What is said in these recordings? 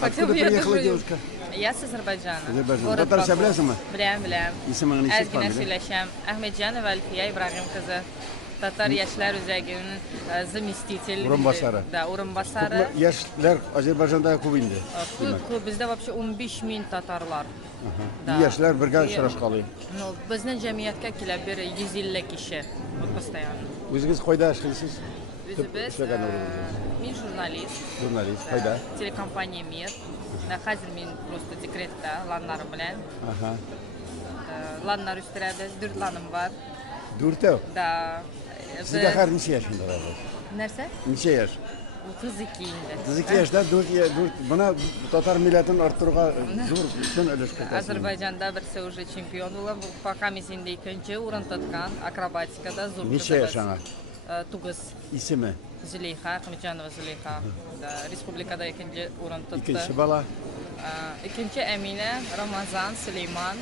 Откуда приехала девушка? Я с Азербайджана. Татарша білесің? Білем. İsmin neyse Әзгіне сөйләшем. Ахмеджанова Альфия Ибрагим кызы. Татар яшьләр үзәгенең заместитель. Урынбасары. Да, урынбасары. Яшьләр Азербайҗанда күп инде. Күп, бездә вообще 15 мең татарлар. Яшьләр бергә очрашкалый. Ну, безнең җәмгыятькә килә бер 150 кеше. Постоянно. Үзегез кайда эшлисез? Үзебез, мин журналист. Журналист, кайда? Телекомпания Мир. Хәзер мин просто декретта, ланнарым белән. Ланнар үстерәбез, 4 ланым бар. 4? Да. Sizdə hər neçə yaşındalar? Нәрсә? Neçə yaş? 32 инде. 32 yaşda 4 buna Tatar millətini arttırığa zor üçün өлеш кертәсез. Азербайҗанда берсе уже чемпион була, пока мисендә икенче урын тоткан, акробатикада зур. Neçə yaşına? 9. İsmi? Зөлейха, Ахмеджанова Зөлейха. Да, республикада икенче урын тотты. İkinci bala? İkinci Әминә, Рамазан, Сөлейман.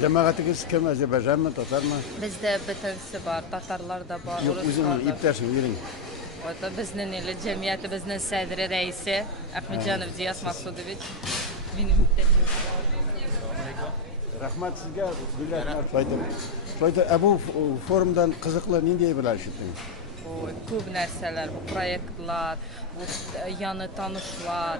Cəmaətiniz kim? Azərbaycan mı, Tatar mı? Bizdə bütünsi var, Tatarlar da var, Yox, Ruslar da. İptəşin, verin. O da biznin elə cəmiyyətimizin sədri rəisi Ahmedjanov Diyas Maqsudoviç. Benim müddətim. Rəhmət sizə, bu forumdan qızıqlı nəyə bilər işitdiniz? Көп нәрсәләр, bu проектлар, bu яны tanışlar.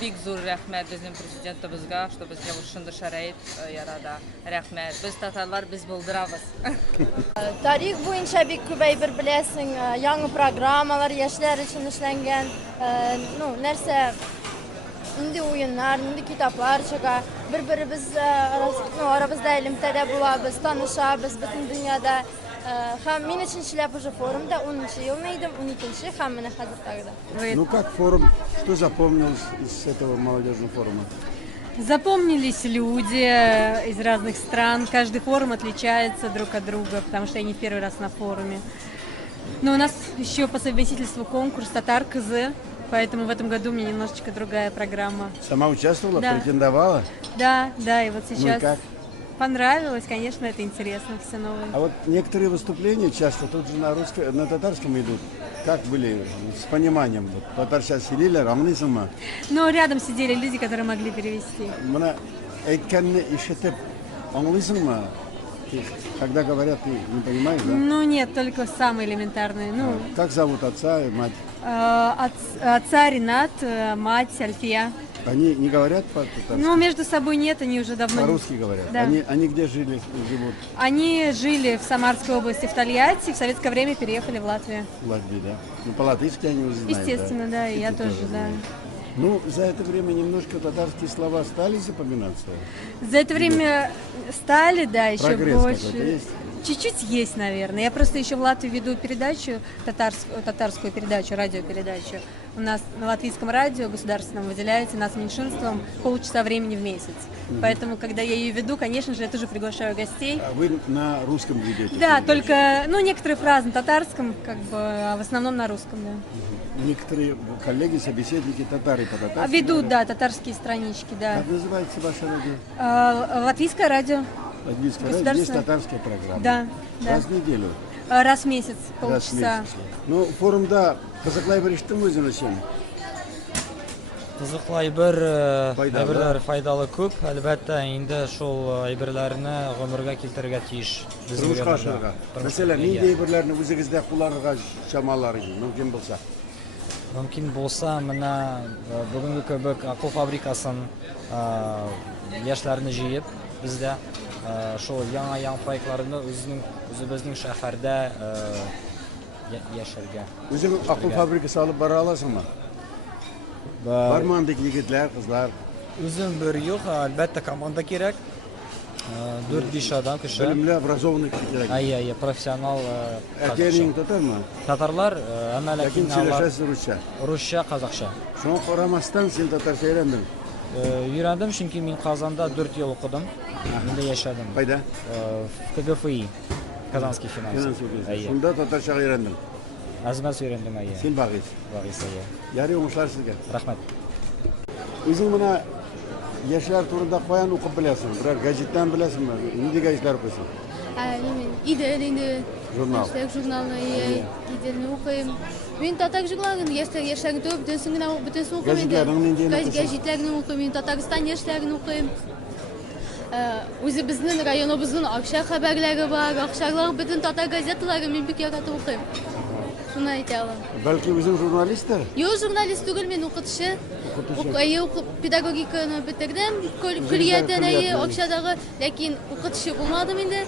Бик зур рәхмәт безнең президентыбызга, что безгә шундый шәрәит ярада. Рәхмәт. Без татарлар, без булдырабыз. Тарих буенча бик күп әйбер беләсең, яңа программалар яшьләр өчен эшләнгән. Нәрсә инде уеннар, инде китаплар чыга. Бер-беребез арабызда элемтәдә булабыз, танышабыз бөтен дөньяда. Һәм мин өчен эшләп уже форумда 10-нчы елны идем, 12-нче һәм менә хәзер тагы. Ну как форум, что запомнилось из этого молодежного форума? Запомнились люди из разных стран. Каждый форум отличается друг от друга, потому что я не в первый раз на форуме. Но у нас еще по совместительству конкурс «Татар КЗ», поэтому в этом году у меня немножечко другая программа. Сама участвовала, да. Претендовала? Да, и вот сейчас... Ну и как? Понравилось, конечно, это интересно, все новое. А вот некоторые выступления часто тут же на татарском идут. Как были с пониманием? Вот, татарша сөйлейлер, аңлайсың ма? Ну, рядом сидели люди, которые могли перевести. Мына әйткәнне ишетеп аңлайсың ма? Когда говорят, ты не понимаешь, да? Ну, нет, только самые элементарные. Как зовут отца и мать? Отца Ренат, мать Альфия. Они не говорят по-татарски? Ну, между собой нет, они уже давно... По-русски говорят? Да. Они где живут? Они жили в Самарской области, в Тольятти, в советское время переехали в Латвию. В Латвии, да? Ну, по-латышски они уже знают, естественно, да, и я тоже, да. Ну, за это время немножко татарские слова стали запоминаться? За это время стали, да, еще прогресс больше. Есть? Чуть-чуть есть, наверное. Я просто еще в Латвии веду передачу, татарскую передачу, радиопередачу. У нас на латвийском радио государственном выделяется нас меньшинством полчаса времени в месяц. Поэтому, когда я ее веду, конечно же, я тоже приглашаю гостей. А вы на русском ведете? Да, только, некоторые фразы на татарском, а в основном на русском, да. Некоторые коллеги, собеседники татары по-татарски ведут, да, татарские странички, да. Как называется ваше радио? Латвийское радио. Латвийское радио, есть татарская программа? Да. Раз в неделю? Раз в месяц, полчаса. Раз в месяц. Ну, форумда қызықлай бір іштің өзің үшін? Қызықлай бір әйберлер файдалы көп, әлбәттә инде шул әйберләрне гомергә килтерергә тиеш. Тұрмышқа ашырға. Мәселен, нинди әйберләрне үзегездә кулланырга чамаларыгыз, мөмкин булса? Мөмкин булса, менә бүгенге кебек акыл фабрикасын яшьләрне җыеп, бездә шул яңа проектларны үзебезнең шәһәрдә яшәргә. Үзең акыл фабрикасы алып бара аласыңмы? Бармы андый егетләр, кызлар? Үзем бер юк, әлбәттә команда кирәк. 4-5 адам кеше. Белемле, образованный кирәк. Ай, профессионал. Әтең татармы? Татарлар, әмма ләкин сөйләшәсез русча. Русча, казакча. Шуңа карамастан син татарча өйрәндең? Өйрәндем, чөнки мин Казанда 4 ел укыдым. Инде яшәдем. Кайда? В КГФИ, Казанский финанс. Шунда татарча өйрәндең? Азмас өйрәндем, ай. Син Багис? Багис, ай. Ярый, уңышлар сезгә. Рәхмәт. Үзең менә яшьләр турында каян укып беләсең? Берәр газеттан беләсеңме? Нинди газетлар укыйсың? Идел инде. Журнал. Журналны идельне укыйм. Мен татар жырларын яшьләрне туып, бүтән оқыйм. Гәзитләрне нинди укыйсыз? Гәзитләрне укыйм, Татарстан яшьләрен укыйм. Үзебезнең районыбызның Акча хәбәрләре бар, Акчарлар бөтен татар газеталары мен бик яратып укыйм. Шуны әйтә алам. Бәлки үзең журналисттер? Юк, журналист түгел, мен укытучы. Педагогиканы бетердем, Күлиятен Акчадагы, ләкин укытучы булмадым инде.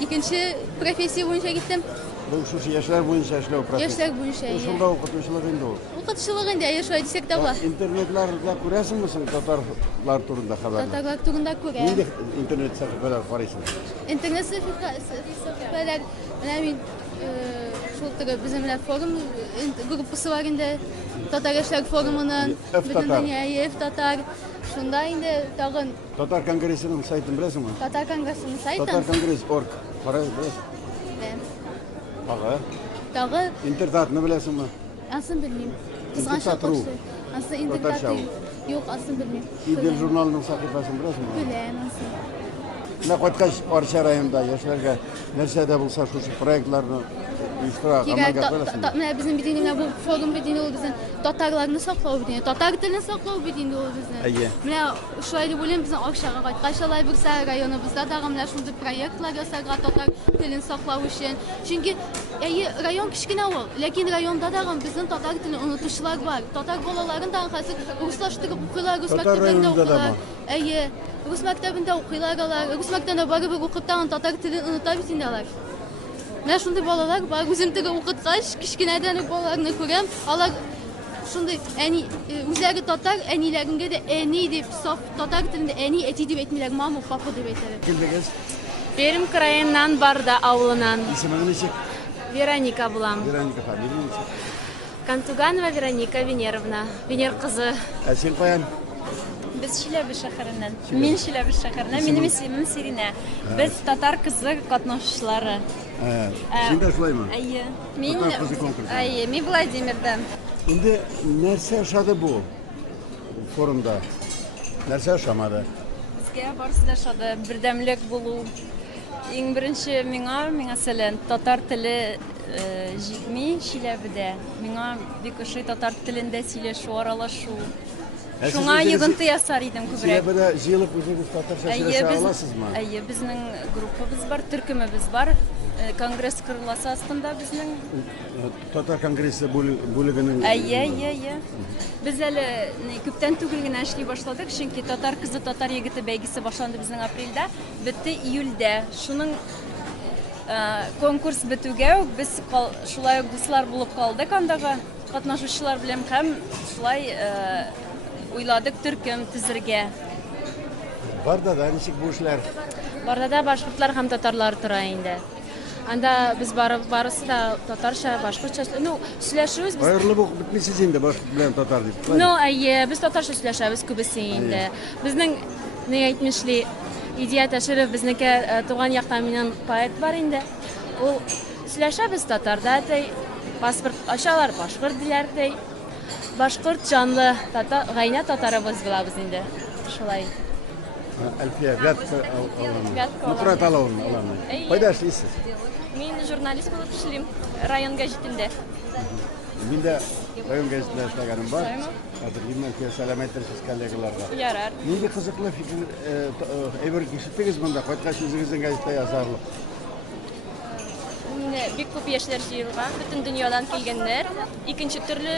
Икенче профессия буенча киттем. Бұл шушы яшьләр буенча эшләү процесс. Яшьләр буенча. Шунда укытучылык инде ул. Укытучылык инде, шулай дисәк тә була. Интернетларда күрәсеңме соң татарлар турында хәбәр? Татарлар турында күрәм. Нинди интернет сәхифәләр карыйсың? Интернет сәхифәләр, менә мин шул безнең белән форум группасы бар инде. Татар яшьләр форумының бөтен дөнья татар. Шунда инде тагын Татар конгрессының сайтын беләсеңме? Татар конгрессының сайтын. Tatarkongress.org. Карай беләсең? Ага. Тагы Интернетны беләсеңме? асын белмим. Интернет.ру. Асы интернет. Юк, асын белмим. Идел журналының сәхифәсен беләсеңме? Беләм асын. Менә кайткач Арча районында яшьләргә нәрсә дә булса шушы проектларны оештыра, гамәлгә куясың. Менә безнең бит инде бу форум бит инде ул безнең татарларны саклау бит инде. Татар телен саклау бит инде ул безнең. Әйе. Менә шулай дип уйлыйм, безнең Акчага кайткач алай булса районыбызда да менә шундый проектлар ясарга татар телен саклау өчен. Чөнки район кичкенә ул, ләкин районда да безнең татар телен онытучылар бар. Татар балаларын да хәзер руслаштырып укыйлар, рус мәктәбендә укыйлар. Әйе. Рус мәктәбендә укыйлар алар. Рус мәктәбендә барып укып тагын татар телен оныта бит инде алар. Менә шундый балалар бар, үзем теге укыткач, кичкенәдән үк балаларны күрәм. Алар шундый әни үзләре татар, әниләргә дә әни дип, саф татар телендә әни әти дип әйтмиләр, мама, папа дип әйтәләр. Килдегез? Пермь краеннан Барда авылынан. Исемең ничек? Вероника булам. Вероника фамилия ничек? Кантуганова Вероника Венеровна. Венер кызы. Ә син каян? Biz Şilebi şəhərindən. Min Şilebi şəhərindən. Benim ismim Sirine. Biz Tatar kızı qatnaşçıları. Син дә шулаймы? Әйе. Татар кызы конкурсы. Әйе, мен Владимирдан. Инде нәрсә ошады бу форумда? Нәрсә ошамады? Безгә барысы да шады. Бердәмлек булу. Иң беренче миңа сәлен татар теле җитми Шилебедә. Миңа бик ошый татар телендә сөйләшү, аралашу. Шуңа йогынты ясар идем күбрәк. Шилебедә җыелып үзегез татарча сөйләшә аласызмы? Әйе, безнең группабыз бар, төркемебез бар. Конгресс кырыласы астында безнең. Татар конгрессы бүлегенең. Әйе. Без әле күптән түгел генә эшли башладык, чөнки татар кызы, татар егете бәйгесе башланды безнең апрельдә, бетте июльдә. Шуның конкурс бетүгә үк без шулай дуслар булып калдык андагы катнашучылар белән һәм шулай уйладык төркем төзергә. Барда да ничек бу эшләр? Барда да башкортлар һәм татарлар тора инде. Анда без барысы да татарча, башкортча, сөйләшүбез. Аерылып ук бетмисез инде башкорт белән татар дип. Әйе, без татарча сөйләшәбез күбесе инде. Безнең ни әйтмешли Идия Тәширов безнеке туган якта минем поэт бар инде. Ул сөйләшәбез татарда, паспорт ачалар, башкорт диләр, башкорт жанлы гайнә татарыбыз булабыз инде. Шулай. Әлфия Мукрат Алауны аламы. Кайда эшлисез? Мин журналист булып эшлим район гәҗитендә. Мин дә район гәҗитендә эшләгәнем бар. Хәзер Әлфия сәламәтләрсез коллегаларга. Ярар. Нинди кызыклы фикер әйбер ишеттегез монда, кайткач үзегезнең гәҗиттә язарлык. Бик күп яшьләр җыелган, бөтен дөньядан килгәннәр. Икенче төрле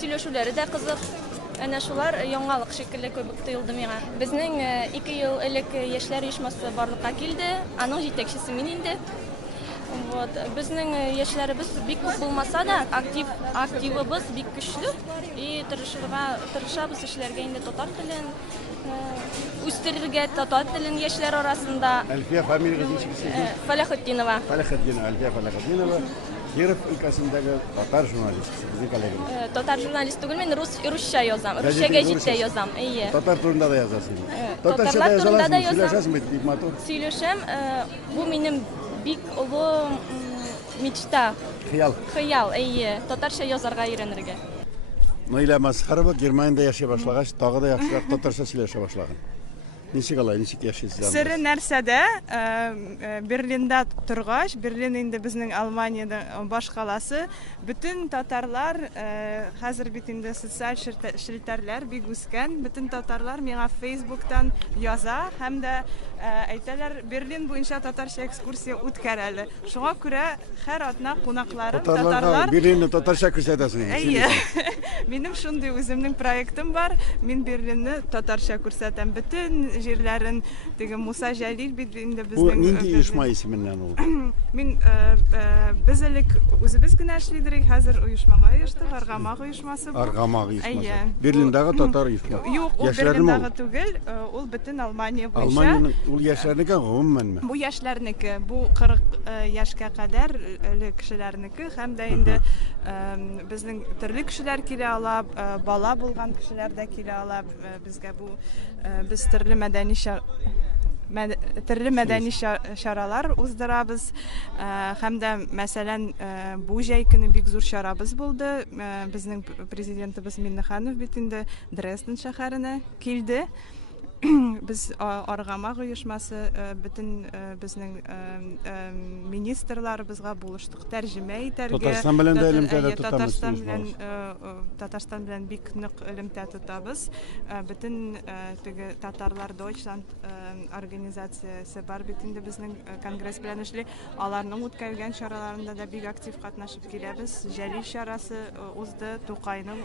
сөйләшүләре дә кызык. Әнә шулар яңалык шикелле кебек тоелды миңа. Безнең 2 ел элек яшьләр оешмасы барлыкка килде. Аның җитәкчесе мин инде. Вот, безнең яшьләребез бик күп булмаса да, активыбыз бик көчле. И тырышабыз эшләргә инде татар телен үстерергә, татар телен яшьләр арасында. Әлфия фамилиягыз ничек? Фәләхетдинова. Әлфия Фәләхетдинова. Киров өлкәсендәге татар журналист, безнең коллегам. Татар журналист түгел, мен русча язам. Русча гәҗиттә язам. Әйе. Татар турында да язасыз. Татарлар турында да язам. Сөйләшәсезме, бик матур? Сөйләшәм. Бу минем бик олы мечта. Хыял, әйе. Татарча язарга өйрәнергә. Наилә Масхарова Германиядә яши башлагач, тагы да яхшырак татарча сөйләшә башлаган. Ничек алай, ничек яшайсыз? Сыры нәрсәдә, Берлинда торгач, Берлин инде безнең Алманиядә баш каласы, bütün татарлар хәзер бит инде социаль челтәрләр бик үскән, bütün татарлар миңа Facebook'тан яза һәм дә әйтәләр Берлин буенча татарча экскурсия үткәрәле. Шуңа күрә һәр атна кунакларым татарлар Берлинне татарча күрсәтәсез. Әйе. Минем шундый үземнең проектым бар. Мин Берлинне татарча күрсәтәм. Bütün җирләрен теге Муса Җәлил бит инде безнең. Бу нинди оешма исеменнән ул? Мин без элек үзебез генә эшлидек, хәзер оешмага оештык, Аргамак оешмасы бу. Аргамак оешмасы. Әйе. Берлиндагы татар оешма. Юк, ул Берлиндагы түгел, ул bütün Алмания буенча. Алманиянең ул яшьләрнеке гомумәнме? Бу яшьләрнеке, бу 40 яшькә кадәр кешеләрнеке һәм дә инде безнең төрле кешеләр килә ала, бала булган кешеләр дә килә ала безгә бу без төрле мәдәни чаралар уздырабыз һәм дә мәсәлән бу җәй көне бик зур чарабыз булды. Безнең президентыбыз Миннеханов бит инде Дрезден шәһәренә килде. Biz Аргамак оешмасы bütün безнең министрларыбызга булыштык тәрҗемә итәргә. Татарстан белән дә элемтәдә тотабыз. Татарстан белән бик нык элемтә тотабыз. Bütün теге татарлар Deutschland организациясе бар бит инде безнең конгресс белән эшли. Аларның үткәргән чараларында да бик актив катнашып киләбез. Җәлил чарасы узды, Тукайның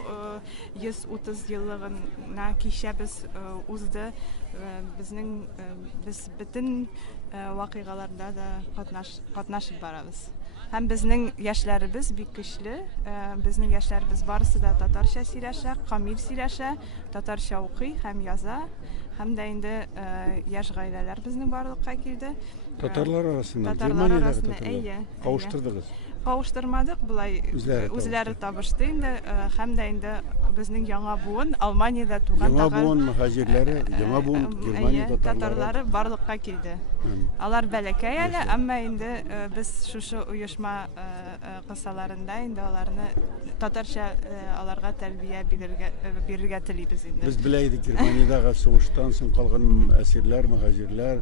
130 еллыгына кичәбез узды. Biz bütün вакыйгаларда да катнашып барабыз. Һәм безнең яшьләребез бик көчле. Безнең яшьләребез барысы да татарча сөйләшә, камил сөйләшә, татарча укый һәм яза. Һәм дә инде яшь гаиләләр безнең барлыкка килде. Татарлар арасында, Германиядәге татарлар. Кавыштырдыгыз. Кавыштырмадык, булай үзләре табышты инде һәм дә инде безнең яңа буын Алманиядә туган Яңа буын мөхаҗирләре, яңа буын Германия татарлары барлыкка килде. Алар бәләкәй әле, әмма инде без шушы оешма кысаларында инде аларны татарча аларга тәрбия бирергә телибез инде. Без белә идек Германиядәге сугыштан соң калган әсирләр, мөхаҗирләр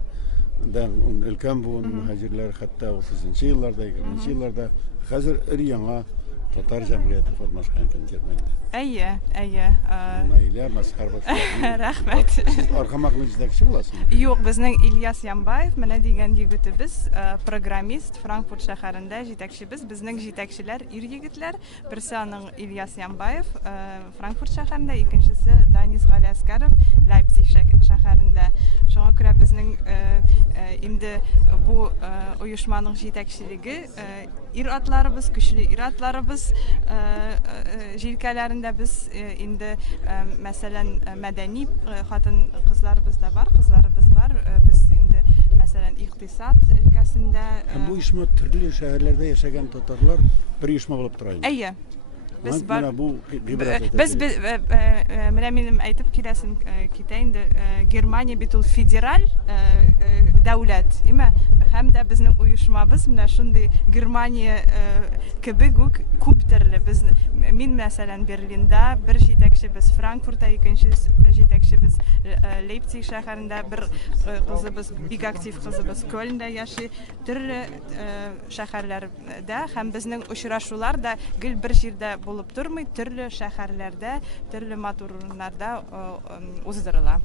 өлкән буын мөхаҗирләр хәтта 30-нчы елларда, 20-нчы елларда хәзер өр-яңа татар җәмгыяте формашкан икән Германиядә. Әйе. Наилә Мәсхәр башлады. Рәхмәт. Аргамакның җитәкчесе буласызмы? Юк, безнең Ильяс Янбаев менә дигән егетебез, программист, Франкфурт шәһәрендә җитәкчебез. Безнең җитәкчеләр ир-егетләр. Берсе аның Ильяс Янбаев, Франкфурт шәһәрендә, икенчесе Данис Галиаскаров, Лейпциг шәһәрендә. Шуңа күрә безнең инде бу оешманың җитәкчелеге ир атларыбыз, көчле ир атларыбыз җилкәләрендә без инде мәсәлән мәдәни хатын кызларыбыз да бар, кызларыбыз бар. Без инде мәсәлән икътисад өлкәсендә бу оешма төрле шәһәрләрдә яшәгән татарлар бер оешма булып тора. Әйе. Без Без менә минем әйтеп киләсем китә инде Германия бит ул федераль дәүләт, име? Һәм дә безнең оешмабыз менә шундый Германия кебек үк күп төрле. Мин мәсәлән Берлинда бер җитәкчебез, Франкфуртта икенче җитәкчебез, Лейпциг шәһәрендә бер кызыбыз, бик актив кызыбыз, Кölн'дә яши, төрле шәһәрләрдә һәм безнең очрашулар да гел бер җирдә булып тормый, төрле шәһәрләрдә, төрле матур урыннарда уздырыла.